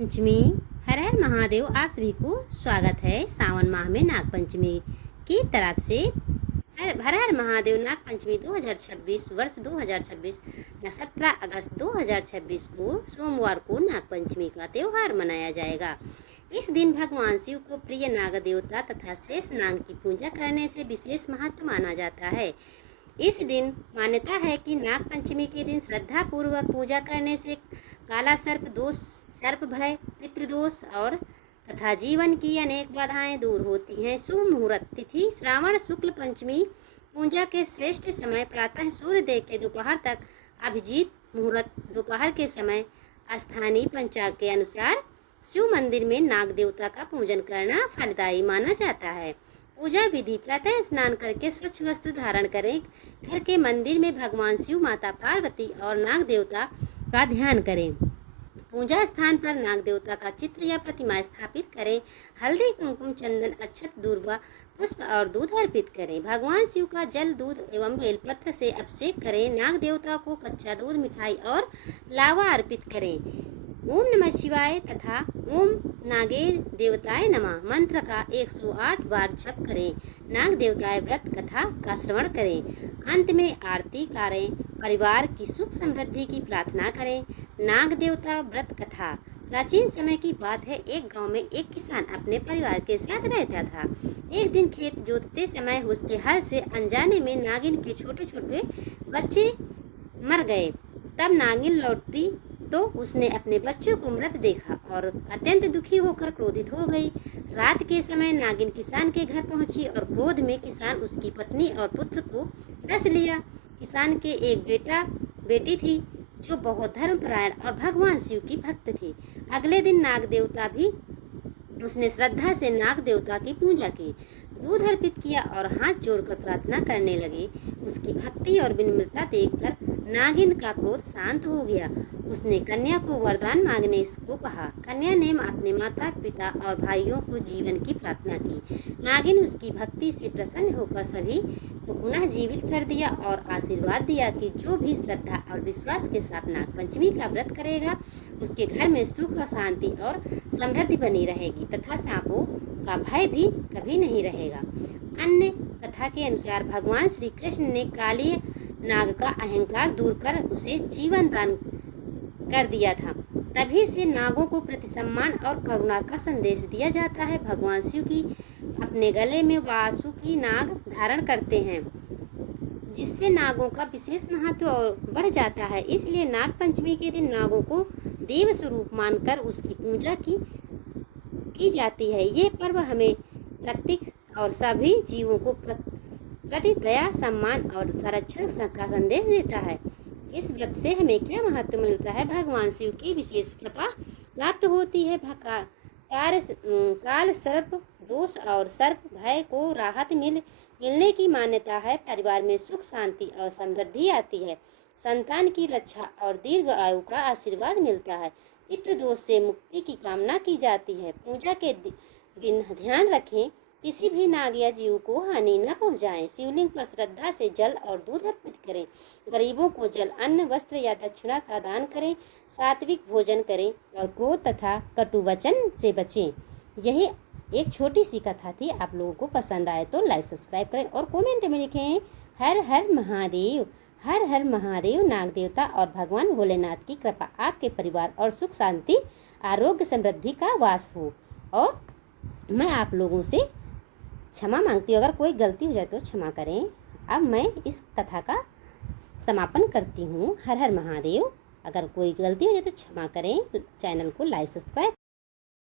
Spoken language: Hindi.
पंचमी। हर हर महादेव। आप सभी को स्वागत है सावन माह में नाग पंचमी की तरफ से। हर हर महादेव। नाग पंचमी 2026 वर्ष 2026 या 17 अगस्त 2026 को सोमवार को नाग पंचमी का त्योहार मनाया जाएगा। इस दिन भगवान शिव को प्रिय नाग देवता तथा शेष नाग की पूजा करने से विशेष महत्व माना जाता है। इस दिन मान्यता है कि नाग पंचमी के दिन श्रद्धा पूर्वक पूजा करने से काला सर्प दोष, सर्प भय, पितृदोष और तथा जीवन की अनेक बाधाएं दूर होती हैं। शुभ मुहूर्त तिथि श्रावण शुक्ल पंचमी। पूजा के श्रेष्ठ समय प्रातः सूर्योदय के दोपहर तक। अभिजीत मुहूर्त दोपहर के समय। स्थानीय पंचांग के अनुसार शिव मंदिर में नाग देवता का पूजन करना फलदायी माना जाता है। पूजा विधि प्रातः स्नान करके स्वच्छ वस्त्र धारण करें। घर के मंदिर में भगवान शिव, माता पार्वती और नाग देवता का ध्यान करें। पूजा स्थान पर नाग देवता का चित्र या प्रतिमा स्थापित करें। हल्दी, कुमकुम, चंदन, अक्षत, दूर्वा, पुष्प और दूध अर्पित करें। भगवान शिव का जल, दूध एवं बेलपत्र से अभिषेक करें। नाग देवता को कच्चा दूध, मिठाई और लावा अर्पित करें। ओम नमः शिवाय तथा ओम नागे देवताय नमः मंत्र का 108 बार जप करें। नाग देवताय व्रत कथा का श्रवण करें। अंत में आरती करें। परिवार की सुख समृद्धि की प्रार्थना करें। नाग देवता व्रत कथा। प्राचीन समय की बात है। एक गांव में एक किसान अपने परिवार के साथ रहता था। एक दिन खेत जोतते समय उसके हल से अनजाने में नागिन के छोटे छोटे बच्चे मर गए। तब नागिन लौटती तो उसने अपने बच्चों को मृत देखा और अत्यंत दुखी होकर क्रोधित हो गई। रात के समय नागिन किसान के घर पहुंची और क्रोध में किसान उसकी पत्नी और पुत्र को डस लिया। किसान के एक बेटी थी जो बहुत धर्मपरायण और भगवान शिव की भक्त थी। अगले दिन नाग देवता भी उसने श्रद्धा से नाग देवता की पूजा की, दूध अर्पित किया और हाथ जोड़कर प्रार्थना करने लगे। उसकी भक्ति और विनम्रता देखकर नागिन का क्रोध शांत हो गया। उसने कन्या को वरदान मांगने को कहा। कन्या ने अपने माता पिता और भाइयों को जीवन की प्रार्थना की। नागिन उसकी भक्ति से प्रसन्न होकर सभी को पुनः जीवित कर दिया और आशीर्वाद दिया कि जो भी श्रद्धा और विश्वास के साथ नाग पंचमी का व्रत करेगा उसके घर में सुख और शांति और समृद्धि बनी रहेगी तथा सांपों का भय भी कभी नहीं रहेगा। अन्य कथा के अनुसार भगवान श्री कृष्ण ने काली नाग का अहंकार दूर कर उसे जीवन दान कर दिया था। तभी से नागों को प्रति सम्मान और करुणा का संदेश दिया जाता है। भगवान शिव की अपने गले में वासुकी नाग धारण करते हैं जिससे नागों का विशेष महत्व और बढ़ जाता है। इसलिए नाग पंचमी के दिन नागों को देव स्वरूप मानकर उसकी पूजा की जाती है। ये पर्व हमें प्रकृति और सभी जीवों को प्रति दया, सम्मान और संरक्षण का संदेश देता है। इस व्रत से हमें क्या महत्व मिलता है? भगवान शिव की विशेष कृपा प्राप्त होती है। काल सर्प दोष और सर्प भय को राहत मिलने की मान्यता है। परिवार में सुख, शांति और समृद्धि आती है। संतान की रक्षा और दीर्घ आयु का आशीर्वाद मिलता है। पितृदोष से मुक्ति की कामना की जाती है। पूजा के दिन ध्यान रखें किसी भी नाग या जीव को हानि न पहुंचाएं। शिवलिंग पर श्रद्धा से जल और दूध अर्पित करें। गरीबों को जल, अन्न, वस्त्र या दक्षिणा का दान करें। सात्विक भोजन करें और क्रोध तथा कटु वचन से बचें। यही एक छोटी सी कथा थी। आप लोगों को पसंद आए तो लाइक, सब्सक्राइब करें और कमेंट में लिखें हर हर महादेव। हर हर महादेव। नाग देवता और भगवान भोलेनाथ की कृपा आपके परिवार और सुख शांति, आरोग्य, समृद्धि का वास हो। और मैं आप लोगों से क्षमा मांगती हूँ। अगर कोई गलती हो जाए तो क्षमा करें। अब मैं इस कथा का समापन करती हूँ। हर हर महादेव। अगर कोई गलती हो जाए तो क्षमा करें। चैनल को लाइक, सब्सक्राइब